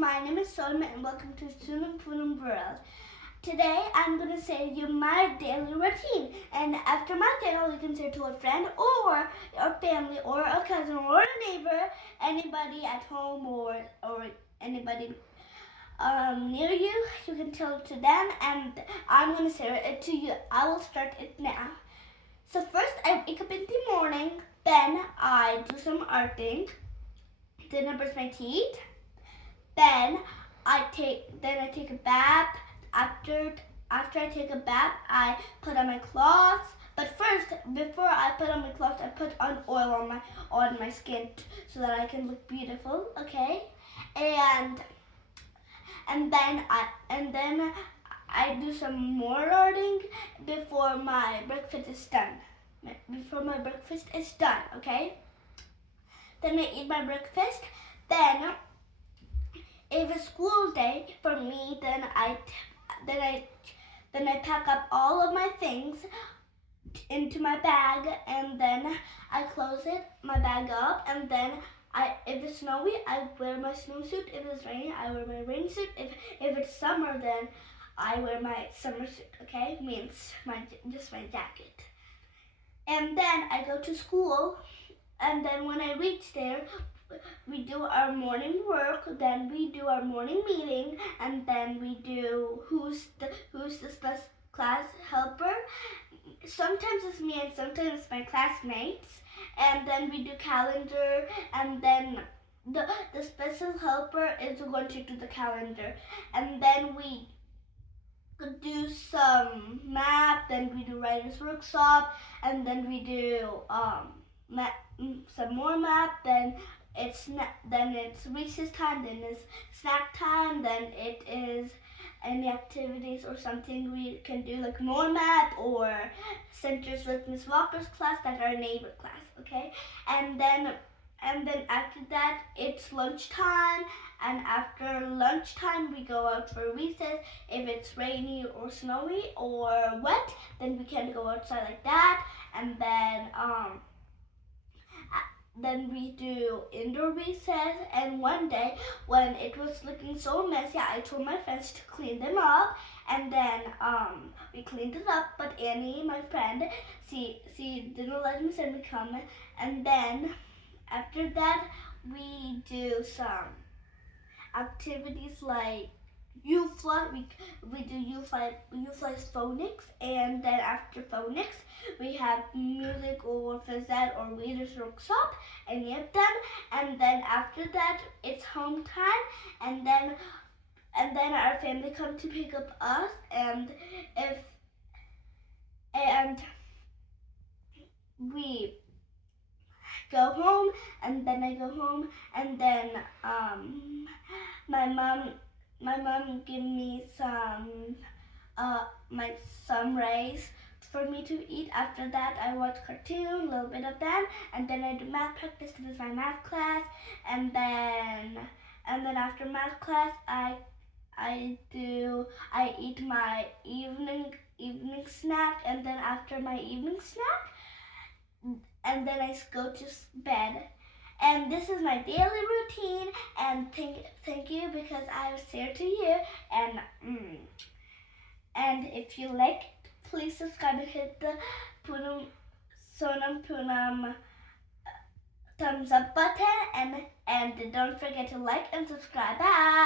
my name is Sonam and welcome to Sonam Punam World. Today I'm going to say you my daily routine, and after my tale you can say to a friend or your family or a cousin or a neighbor, anybody at home or anybody near you. You can tell it to them, and I'm going to say it to you. I will start it now. So first I wake up in the morning, then I do some arting, then I brush my teeth. Then I take a bath. After I take a bath, I put on my clothes. But first, before I put on my clothes, I put on oil on my skin so that I can look beautiful. Okay, and then I do some more learning before my breakfast is done. Okay. Then I eat my breakfast. Then, if it's school day for me, then I pack up all of my things into my bag, and then I close my bag up, and then if it's snowy, I wear my snowsuit. If it's rainy, I wear my rain suit. If it's summer, then I wear my summer suit. Okay, means just my jacket. And then I go to school, and then when I reach there, we do our morning work, then we do our morning meeting, and then we do who's the special class helper. Sometimes it's me and sometimes it's my classmates. And then we do calendar, and then the special helper is going to do the calendar. And then we do some math, then we do writer's workshop, and then we do some more math, then it's recess time, then it's snack time, then it is any activities or something we can do, like more math or centers with Miss Walker's class, that's our neighbor class. Okay, and then after that it's lunchtime, and after lunchtime we go out for recess. If it's rainy or snowy or wet, then we can go outside like that. And then we do indoor recess. And one day when it was looking so messy, I told my friends to clean them up, and then we cleaned it up. But Annie, my friend, she didn't let me send me comment. And then after that we do some activities like we do fly's phonics, and then after phonics we have music or phys or readers workshop, any of them. And then after that it's home time, and then our family come to pick up us, and we go home, and then I go home, and then my mom give me some rice for me to eat. After that I watch cartoon, a little bit of that, and then I do math practice. This is my math class, and then after math class I eat my evening snack, and then after my evening snack, and then I go to bed. And this is my daily routine, and thank you because I was there to you. And if you like it, please subscribe and hit the Sonam Punam thumbs up button, and don't forget to like and subscribe. Bye.